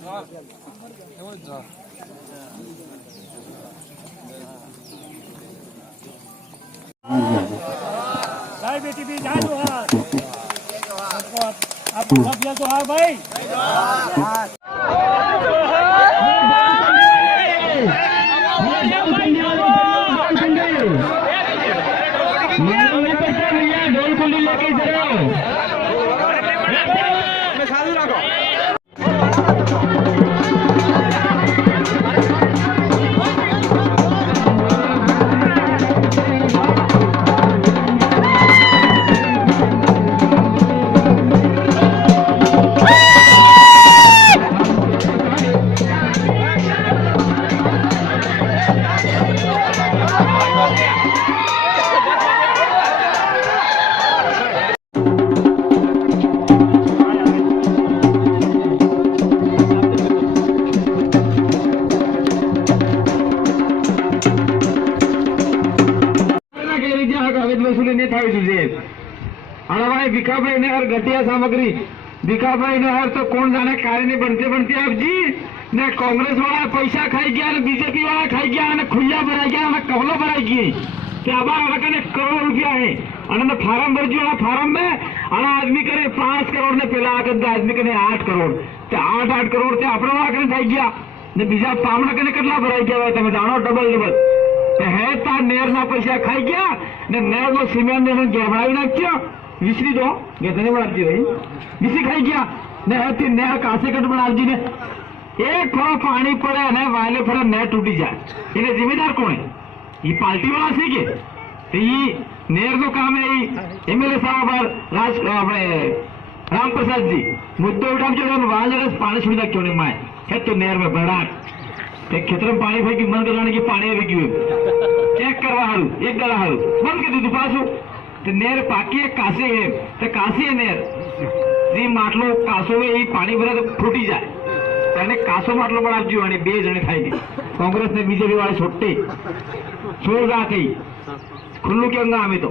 जय बेटी भी जय जोहार। आपको सब जोहार भाई। ભીખાભાઈ ને હર ઘટિયા સામગ્રી ભીખાભાઈ ને હર તો કોણ જાણે કાર્ય બનતી બનતી આપજી ને કોંગ્રેસ વાળા પૈસા ખાઈ ગયા ને बीजेपी वाला खाई गया અને ખુલ્લા ભરાઈ ગયા અને કવલો ભરાઈ ગઈ કે આબાર રકને કરોड़ रुपया है અને ફાર્મ ભરજો આ ફાર્મ में આના આદમી કરે 5 કરોड़ ને પેલા આગળ આદમી કરે 8 કરોड़ તે 8 કરોड़ તે આપણો વાકને થઈ ગયા ને બીજા પામણા કને કેટલા ભરાઈ ગયા હોય તમે જાણો ડબલ હે તા નેર ના પૈસા ખાઈ ગયા ને નેર નો સિમેન્ટ ને ગેરવાળી નાખ્યો विसरी दो नहीं बनाती भाई विसी खाई गया नहर कासे कट बनाती ने एक थोड़ा पानी पड़े ने वाले फरे नहर टूटी जाए इन्हें जिम्मेदार कौन है ये पार्टी वाला से के तो ये नहर तो काम है एमएलए साहब और अपने राम प्रसाद जी मुद्दे उठा जो वहां जगह पानी सुविधा क्यों नहीं माए है तो नहर में बड़ा खेतर में पानी फेंकी बंद कराने की पानी फेंकी चेक करवा हारू एक गला हारू बंद कर दी पास तो नेर पाकी एक कासे है तो कासी है नेर जी માટલો કાસો એ પાણી ભરે તો ફૂટી જાય અને કાસો માટલો પણ આપજો અને બે જણે ખાઈ ગઈ કોંગ્રેસ ને બીજેપી વાળા છોટે છોડ રાખી ખુલ્લું કેમ ના અમે તો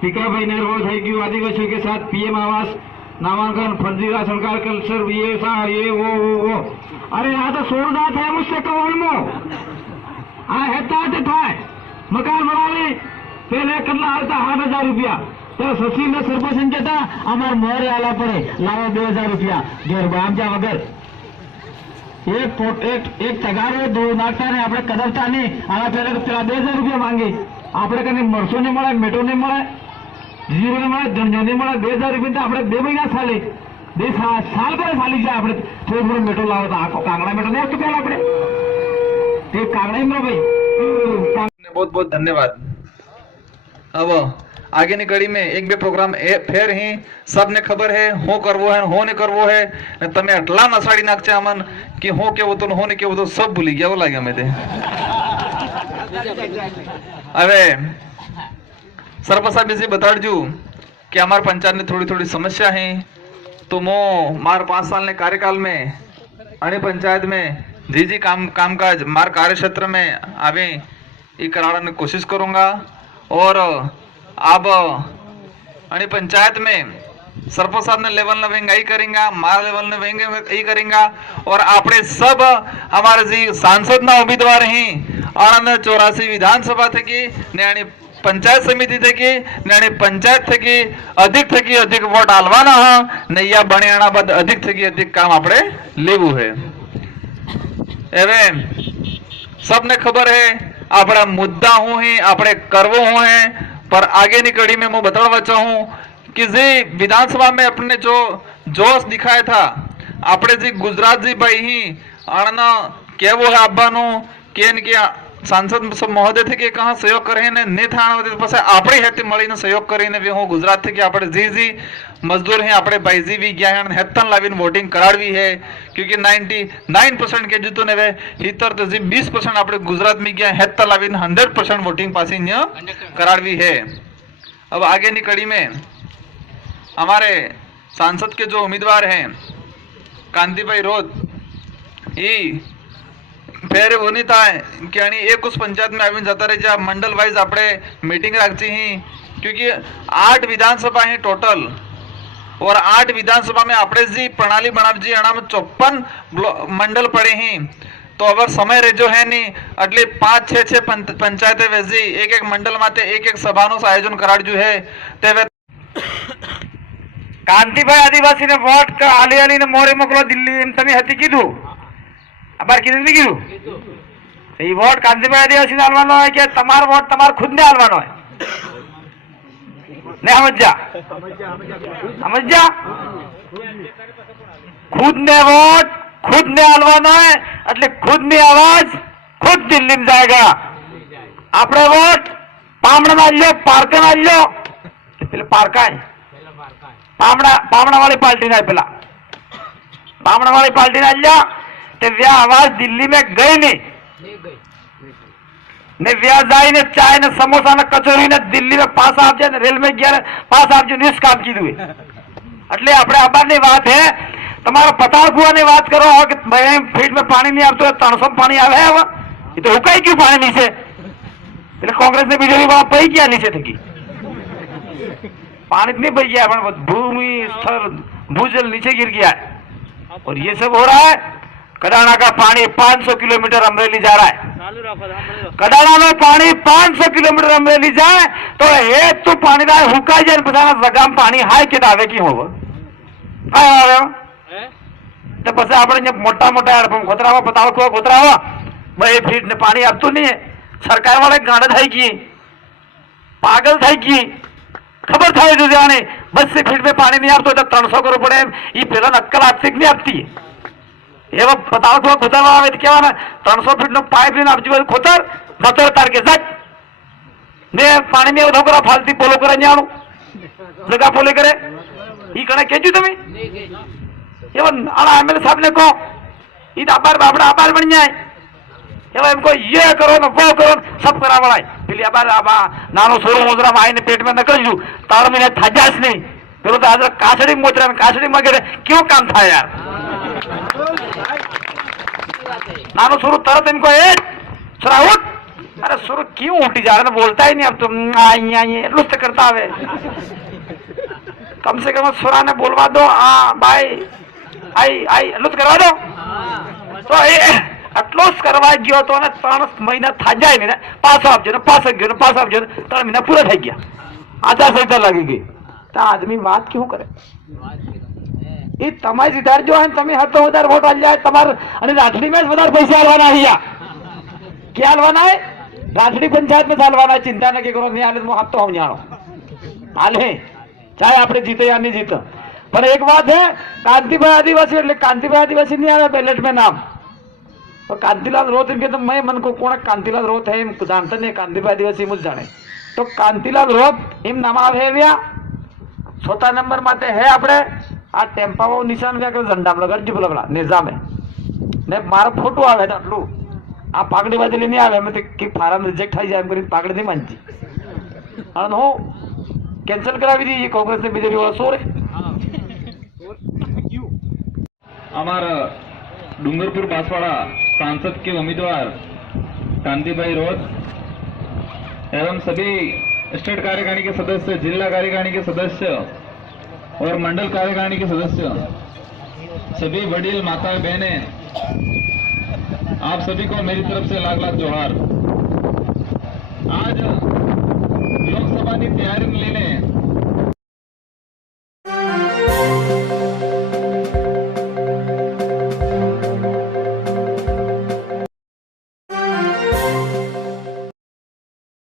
ભીખાભાઈ ને રોજ થઈ ગયું આદિવાસીઓ के साथ पीएम आवास नामांकन फर्जी सरकार कल्चर ये सा ये वो अरे यहाँ तो सोरदात है मुझसे कौन मो आ हेता थाय मकान बनावे पहले कटला आता 8,000 रुपया तो सचिव ने सरपंच कहता अमर मोर आला पड़े लावा 2,000 रुपया घेर बामजा वगर एक तगारे दो नाखता ने આપણે કદરતા ને આના પહેલા તો પેલા 2,000 રૂપિયા માંગે આપણે કને મરસો ને મળે મેટો ને મળે જીરો ને મળે ધંધો ને મળે 2,000 રૂપિયા તો આપણે 2 મહિના ચાલે 2 સાલ પર ચાલી જાય આપણે થોડો મેટો લાવો તો આ કાંગડા મેટો ને તો પહેલા આપણે बहुत बहुत धन्यवाद। अब आगे की कड़ी में एक बे प्रोग्राम फेर ही सबने खबर है हो करवो है हो ने करवो है तमे आटला नसाड़ी नाखछे अमन कि हो के वो तो हो ने के वो तो सब भूली गया वो लागे मैं अरे सरपंच साहब जी बताड़जू कि हमारे पंचायत में थोड़ी थोड़ी समस्या है तो मो मार 5 साल ने कार्यकाल में अणे पंचायत में जी कामकाज मार कार्य क्षेत्र में आवे ये कराने की कोशिश करूंगा और अब अणे पंचायत में सरपंच साहब ने लेवल ने महंगाई करेंगे मार लेवल ने महंगाई करेंगे और आपने सब हमारे जी सांसद ना उम्मीदवार हैं आनंद 84 विधानसभा थे कि ने पंचायत समिति थे कि ने पंचायत थे कि अधिक वोट आलवाना ने या बनियाना बाद अधिक थे कि अधिक काम आपने लेवू है एवे सबने खबर है अपना मुद्दा हूँ ही अपने करवो हूँ है पर आगे की कड़ी में मैं बताना चाहूँ कि जी विधानसभा में अपने जो जोश दिखाया था अपने जी गुजरात जी भाई ही आना क्या वो है अब्बा नो के सांसद सब महोदय थे कि कहाँ सहयोग करे ने था पास आपणी हेती मळीने सहयोग करीने भी हूँ गुजरात थी कि आपणे जी मजदूर हैं आपणे भाईजी भी गया है हेतन लावीने वोटिंग कराड़वी है क्योंकि 99% के जीतो ने वे हितर तो जी 20% आपणे गुजरात में गया हेतन लावीने 100% वोटिंग पास कराड़वी है। अब आगे की कड़ी में हमारे सांसद के जो उम्मीदवार हैं कांतिभाई रोध ये फेर वो नहीं था कि एक उस पंचायत में आवी जाता रहे जहाँ मंडल वाइज आपने मीटिंग रखती ही क्योंकि 8 विधानसभा है टोटल और 8 विधानसभा में આપણે जी प्रणाली બનાવજી એનામાં 54 મંડળ પડે હી તો હવે સમય રેજો હે ની એટલે 5-6 પંચાયતે વેજી એક મંડળ માટે એક સભાનું આયોજન કરાડ્યું હે તે કાંતિભાઈ આદિવાસીને વોટ આલી આલીને મોરે મોકલો દિલ્હી એમ તમે હતી કીધું આબાર કીધું નહીં કીધું એ વોટ કાંતિભાઈ આદિવાસીને આલવાનો હોય કે તમારો વોટ તમારે ખુદને આલવાનો હોય ને સમજ્યા ખુદને વોટ ખુદને આલવાનો હોય એટલે ખુદની આવાજ ખુદ દિલ્હી में जाएगा આપણે વોટ પામણા આલ્યો પારકા આલ્યો એટલે પારકા પામણા વાળી पार्टी ना पेला पामड़ा वाली पार्टी ना लिया ते व्या आवाज दिल्ली में गई नहीं ने व्या जाई ने चाय ने समोसा ने कचोरी ने दिल्ली में पास आप जाए रेल में गया पास आप जो निस काम की दुए એટલે આપણે આબારની વાત હે તમારો પતાળ કુવાની વાત કરો કે ભાઈ ફીટ में पानी नहीं આવતો 300 પાણી આવે હવે એ તો હુકાઈ ગયું પાણી નીચે એટલે કોંગ્રેસ ને બીજેપી વાળા પઈ ગયા નીચે થકી पानी नहीं बह गया भूमि स्तर भूजल नीचे गिर गया है और ये सब हो रहा है कडाना का पानी 500 किलोमीटर अमरेली जा रहा है कडाना में पानी 500 किलोमीटर अमरेली जाए तो एक तो पानी दाए हुका जाए बताना जगाम पानी हाय के दावे की हो तो बस આપણે મોટા મોટા ખોતરાવા બતાવો को ખોતરાવા ભાઈ ફીટ ને પાણી આપતું નહીં સરકાર વાળા ગાંડા થઈ ગઈ પાગલ થઈ ગઈ खबर था जो जाने बस से फीट में पानी नहीं आपतो 300 करोड़ पड़े ये पेला नक्कल आपसे नहीं आती है ये वो बताओ तो खोतर वाला क्या ना 300 फीट नो पाइप लाइन आप जीवन खोतर खोतर तार के साथ ने पानी में उधो करा फालती पोलो करे जानो जगह पोले करे ये कने केजू तुम्हें ये वो आला एमएलए साहब ने को ये आबार बाबड़ा आबार बन जाए ये इनको ये करो ना वो करो सब करा वाला है પેલી આબાર આબા નાનો સોરો મોજરા આઈને પેટ में નકળ્યું તાર મહિને થાજાસ નહીં પેલો તો આજે કાસડી મોજરા કાસડી મગરે ક્यों काम था यार નાનો સોરો તરત इनको ए सोरा उठ अरे सोरो क्यों उठी जा रहा है बोलता ही नहीं अब तुम ये लुस्त करता है कम से कम सोरा ने बोलवा दो हाँ भाई आई लुस्त करवा दो तो આટલોસ કરવા ગયો તો ને 3 મહિના થાજાય ને પાસ આપજો ને 3 મહિના પૂરા થઈ ગયા આધાર સંહિતા લાગી ગઈ તો આદમી વાત ક્यों કરે એ તમારી વિચાર જો અને તમે હતો વધારે વોટ આલ જાય તમાર અને રાઠડી में વધારે પૈસા આલવાના અહીંયા કે આલવાના है રાઠડી પંચાયત में આલવાના चिंता न करो नहीं आले हाथ तो हम जानो आले चाहे આપણે જીતે या नहीं जीते पर एक बात है कांतिभाई आदिवासी એટલે कांतिभाई आदिवासी नहीं आवे बैलेट में नाम और कांतिलाल रोत इनके तो मैं मन को कौन कांतिलाल रोत है जानते नहीं कांतिभाई आदिवासी मुझ जाने तो कांतिलाल रोत इम नाम आवे व्या 6 नंबर माते है આપણે આ ટેમ્પાઓ નિશાન વ્યા કે ઝંડા લગાડજી બોલા નિઝામે ને મારો ફોટો આવે આટલું આ પાઘડી બાજલી નહીં આવે મેં કે ફારમ રિજેક્ટ થઈ જાય એમ કરીને પાઘડી નહીં માનજી અને હું કેન્સલ કરાવી દી કોંગ્રેસ ને બીજેપી વાળા સોરે हमारा डूंगरपुर बांसवाड़ा सांसद के उम्मीदवार कांतिभाई रोत एवं सभी स्टेट कार्यकारिणी के सदस्य, जिला कार्यकारिणी के सदस्य और मंडल कार्यकारिणी के सदस्य, सभी वडील माताएं बहनें, आप सभी को मेरी तरफ से लाख लाख जोहार। आज